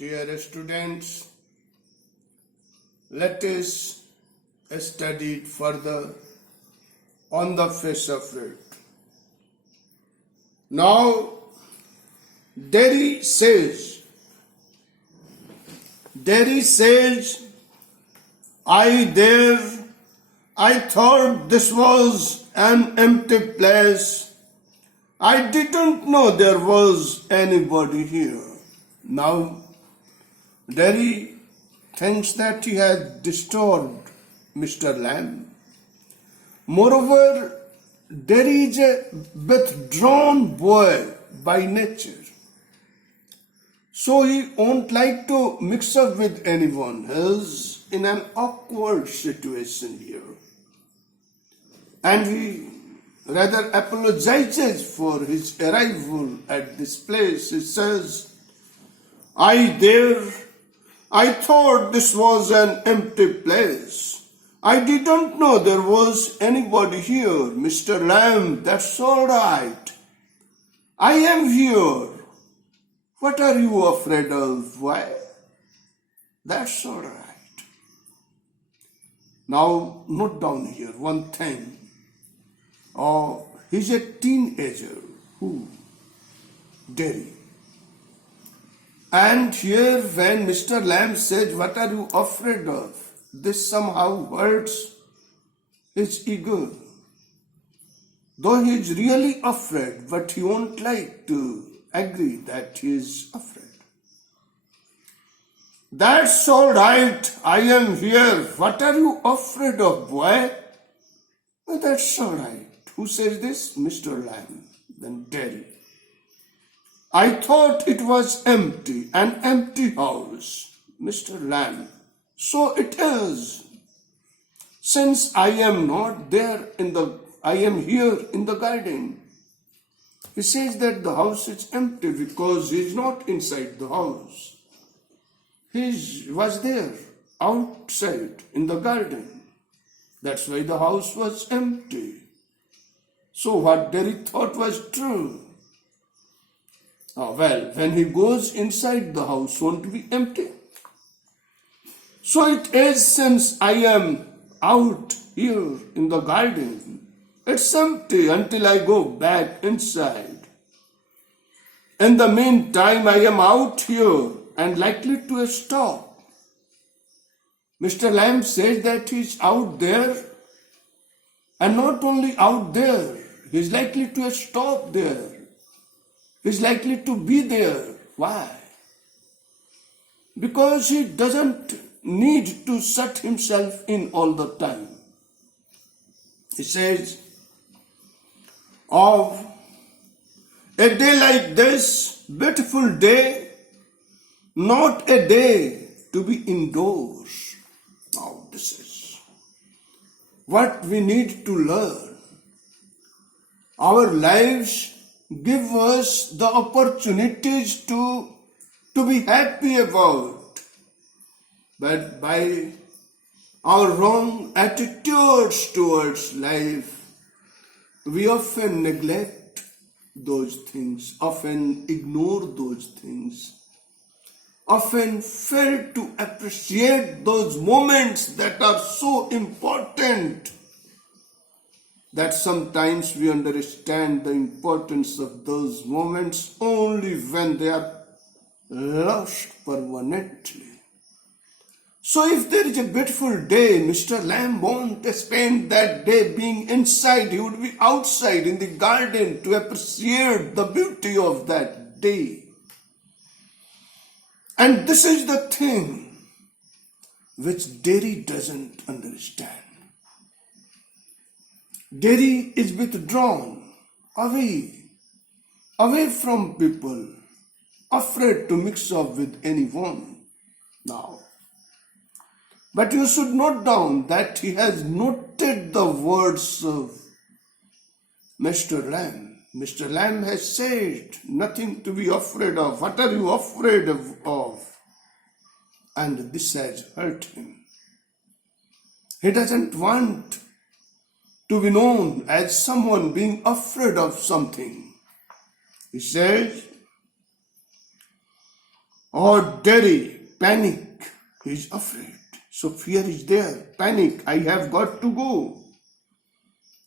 Dear students, let us study further on the face of it. Now, Derry says, I thought this was an empty place. I didn't know there was anybody here. Now, Derry thinks that he has disturbed Mr. Lamb. Moreover, Derry is a withdrawn boy by nature. So he won't like to mix up with anyone. He's in an awkward situation here. And he rather apologizes for his arrival at this place. He says, I thought this was an empty place. I didn't know there was anybody here. Mr. Lamb, that's all right. I am here. What are you afraid of? Why? That's all right. Now, note down here one thing. He's a teenager. Who? Derry. And here when Mr. Lamb says, what are you afraid of? This somehow hurts his ego. Though he is really afraid, but he won't like to agree that he is afraid. That's all right. I am here. What are you afraid of, boy? Well, that's all right. Who says this? Mr. Lamb. Then Derry. I thought it was empty, an empty house. Mr. Lamb. So it is. Since I am not there I am here in the garden. He says that the house is empty because he is not inside the house. He was there, outside in the garden. That's why the house was empty. So what Derry thought was true. Well, when he goes inside the house, won't be empty. So it is since I am out here in the garden. It's empty until I go back inside. In the meantime, I am out here and likely to stop. Mr. Lamb says that he's out there, and not only out there, he's likely to stop there. He's likely to be there. Why? Because he doesn't need to shut himself in all the time. He says, of a day like this, beautiful day, not a day to be indoors. Now this is what we need to learn. Our lives give us the opportunities to be happy about. But by our wrong attitudes towards life, we often neglect those things, often ignore those things, often fail to appreciate those moments that are so important that sometimes we understand the importance of those moments only when they are lost permanently. So if there is a beautiful day, Mr. Lamb won't spend that day being inside. He would be outside in the garden to appreciate the beauty of that day. And this is the thing which Derry doesn't understand. Derry is withdrawn, away from people, afraid to mix up with anyone now. But you should note down that he has noted the words of Mr. Lamb. Mr. Lamb has said, nothing to be afraid of. What are you afraid of? And this has hurt him. He doesn't want to be known as someone being afraid of something. He says, or Derry, panic. He's afraid. So fear is there. Panic. I have got to go.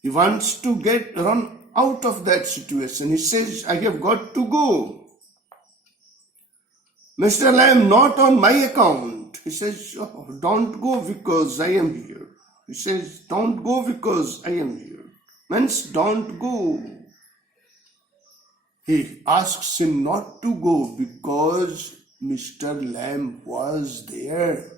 He wants to run out of that situation. He says, I have got to go. Mr. Lamb, not on my account. He says, oh, don't go because I am here. He says, don't go because I am here. Means don't go. He asks him not to go because Mr. Lamb was there.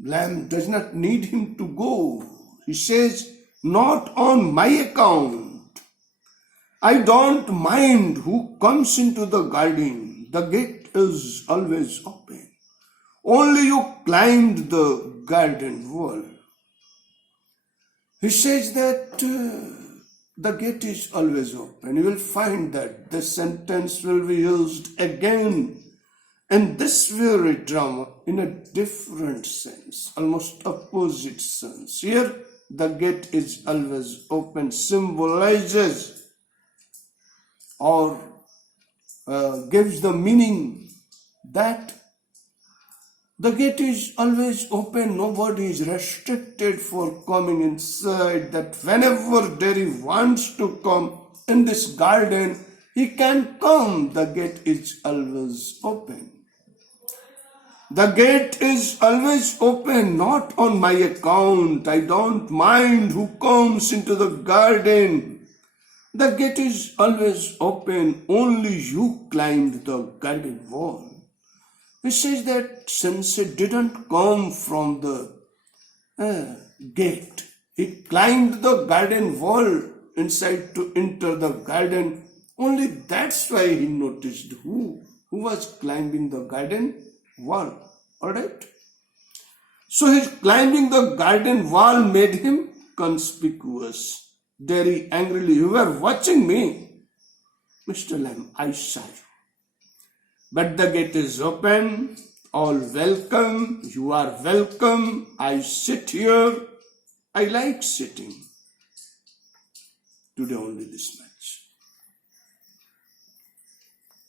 Lamb does not need him to go. He says, not on my account. I don't mind who comes into the garden. The gate is always open. Only you climbed the garden wall. He says that the gate is always open. You will find that this sentence will be used again in this very drama in a different sense, almost opposite sense. Here, the gate is always open symbolizes or gives the meaning that the gate is always open. Nobody is restricted for coming inside. That whenever Derry wants to come in this garden, he can come. The gate is always open. The gate is always open, not on my account. I don't mind who comes into the garden. The gate is always open. Only you climbed the garden wall. He says that since it didn't come from the gate, he climbed the garden wall inside to enter the garden. Only that's why he noticed who was climbing the garden wall. Alright? So his climbing the garden wall made him conspicuous. Derry angrily, you were watching me. Mr. Lamb, I saw you. But the gate is open. All welcome. You are welcome. I sit here. I like sitting. Today only this much.